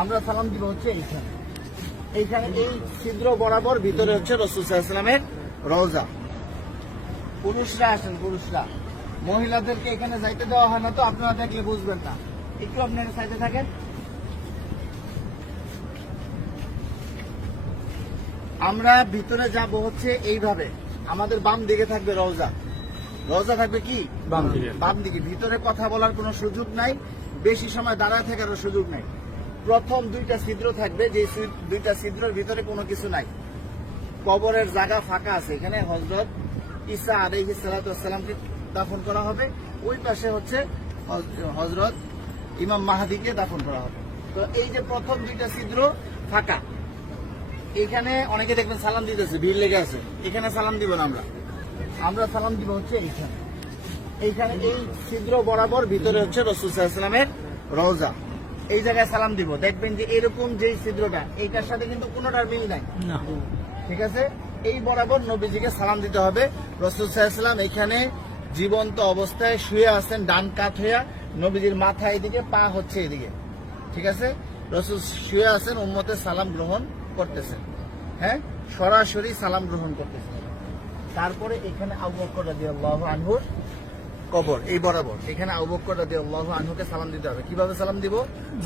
আমরা সালাম দিব হচ্ছে এইখানে এইখানে এই ছিদ্র বরাবর ভিতরে হচ্ছে রাসূল সাল্লাল্লাহু আলাইহি ওয়াসাল্লামের রওজা। পুরুষরা আসেন, পুরুষরা, মহিলাদেরকে এখানে যাইতে দেওয়া হয় না, তো আপনারা দেখলে বুঝবেন না। একটু আপনারা সাইডে থাকেন। আমরা ভিতরে যাব হচ্ছে এইভাবে, আমাদের বাম দিকে থাকবে রওজা। রওজা থাকবে কি বাম দিকে। ভিতরে কথা বলার কোনো সুযোগ নাই, বেশি সময় দাঁড়ায় থাকারও সুযোগ নাই। প্রথম দুইটা ছিদ্র থাকবে, যে দুইটা ছিদ্রের ভিতরে কোনো কিছু নাই। কবরের জায়গা ফাঁকা আছে, এখানে হযরত ঈসা আলাইহিস সালাতু ওয়াস সালামকে দাফন করা হবে। ওই পাশে হচ্ছে হযরত ইমাম মাহদিকে দাফন করা হবে। তো এই যে প্রথম দুইটা ছিদ্র ফাঁকা, এখানে অনেকে দেখবেন সালাম দিতেছে, ভিড় লেগে আছে। এখানে সালাম দিব না, আমরা সালাম দিব হচ্ছে এইখানে এইখানে এই ছিদ্র বরাবর ভিতরে হচ্ছে রাসূল সাল্লাল্লাহু আলাইহি ওয়াসাল্লামের রওজা। এই জায়গায় সালাম দিব, দেখবেন যে এরকম যেই ছিদ্রটা, এইটার সাথে কিন্তু কোনোটার মিল নাই, ঠিক আছে? এই বরাবর নবীজিকে সালাম দিতে হবে। রাসূল সাল্লাল্লাহু আলাইহি ওয়াসাল্লাম এখানে জীবন্ত অবস্থায় শুয়ে আছেন, ডান কাত হইয়া, নবীজির মাথা এদিকে, পা হচ্ছে এদিকে, ঠিক আছে? রাসূল শুয়ে আছেন, উম্মতের সালাম গ্রহণ করতেছেন, হ্যাঁ, সরাসরি সালাম গ্রহণ করতেছেন। তারপরে এখানে আবু বকর রাদিয়াল্লাহু আনহুর কবর, এই বরাবর এখানে আবু বকর রাদিয়াল্লাহু আনহুকে সালাম দিতে হবে। কিভাবে সালাম দিব?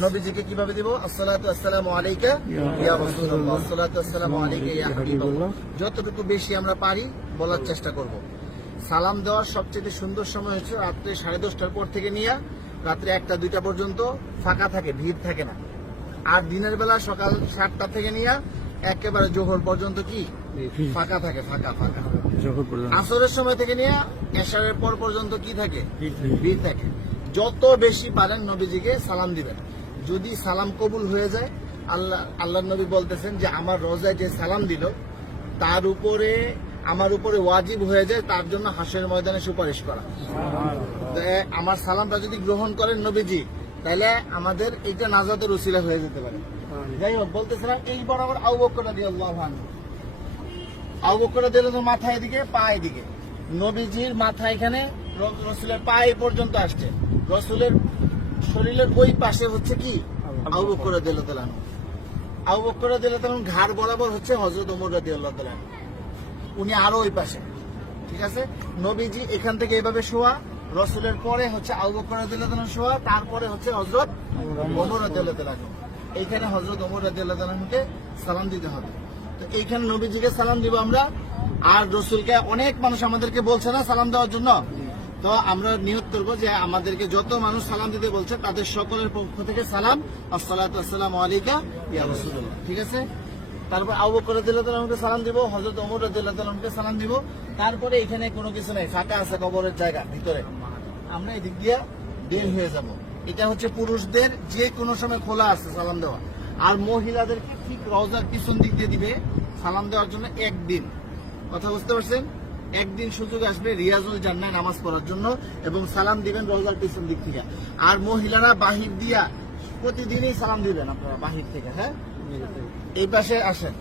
নবীজিকে কিভাবে দিব? আসসালাতু ওয়াসসালামু আলাইকা ইয়া রাসূলুল্লাহ, আসসালাতু ওয়াসসালামু আলাইকা ইয়া হাবিবাল্লাহ। যতটুকু বেশি আমরা পারি বলার চেষ্টা করব। সালাম দেওয়ার সবচেয়ে সুন্দর সময় হচ্ছে রাত্রে 10:30টার পর থেকে নিয়ে রাত্রে 1টা-2টা পর্যন্ত ফাঁকা থাকে, ভিড় থাকে না। আর দিনের বেলা সকাল 7টা থেকে নিয়ে একেবারে জোহর পর্যন্ত কি ফাঁকা থাকে, ফাঁকা। আসরের সময় থেকে নিয়ে এশারের পর পর্যন্ত কি থাকে? ভিড় থাকে। যত বেশি পারেন নবীজিকে সালাম দিবেন। যদি সালাম কবুল হয়ে যায়, আল্লাহ নবী বলতেছেন যে আমার রোজায় যে সালাম দিল তার উপরে, আমার উপরে ওয়াজিব হয়ে যায় তার জন্য হাসরের ময়দানে সুপারিশ করা। আমার সালামটা যদি গ্রহণ করেন নবীজি, তাহলে আমাদের এইটা নাজাতের উসিলা হয়ে যেতে পারে। যাই হোক, বলতেছিলাম এই বরাবর আবু বকর রাদিয়াল্লাহু আনহু, আবু বকর রাদিয়াল্লাহু আনহু মাথা এদিকে, পা এদিকে। নবীজির মাথা এখানে, রাসূলের পা এই পর্যন্ত আসছে। রাসূলের শরীরের ওই পাশে হচ্ছে কি আবু বকর রাদিয়াল্লাহু আনহু। আবু বকর রাদিয়াল্লাহু আনহু ঘাড় বরাবর হচ্ছে হযরত ওমর রাদিয়াল্লাহু আনহু, উনি আরো ওই পাশে, ঠিক আছে? নবীজি এখান থেকে এভাবে শোয়া, রাসূলের পরে হচ্ছে আবু বকর রাদিয়াল্লাহু আনহু শোয়া, তারপরে হচ্ছে হযরত ওমর রাদিয়াল্লাহু আনহু। এইখানে হযরত ওমর রাদিয়াল্লাহু আনহুকে সালাম দিতে হবে। তো এইখানে নবীজিকে সালাম দিব আমরা। আর রাসূলকে অনেক মানুষ আমাদেরকে বলছে না সালাম দেওয়ার জন্য, তো আমরা নিয়ত করবো যে আমাদেরকে যত মানুষ সালাম দিতে বলছে তাদের সকলের পক্ষ থেকে সালাম, আসসালাতু ওয়াসসালামু আলাইকা ইয়া রাসূলুল্লাহ, ঠিক আছে? তারপর আবু বকর রাদিয়াল্লাহু আনহুকে সালাম দিব, হযরত ওমর রাদিয়াল্লাহু আনহুকে সালাম দিব। তারপরে এখানে কোনো কিছু নাই, ফাঁকা আছে কবরের জায়গা ভিতরে, আমরা এদিক দিয়ে বের হয়ে যাব। এটা হচ্ছে পুরুষদের যে কোনো সময় খোলা আছে সালাম দেওয়া। আর মহিলাদেরকে ঠিক রওজার পিছন দিক দিয়ে দিবে সালাম দেওয়ার জন্য একদিন। কথা বুঝতে পারছেন? একদিন সুযোগ আসবে রিয়াজুল জান্নাহ নামাজ পড়ার জন্য, এবং সালাম দিবেন রওজার পিছন দিক থেকে। আর মহিলারা বাহির দিয়া প্রতিদিনই সালাম দিবেন আপনারা বাহির থেকে, হ্যাঁ? এই পাশে আসেন।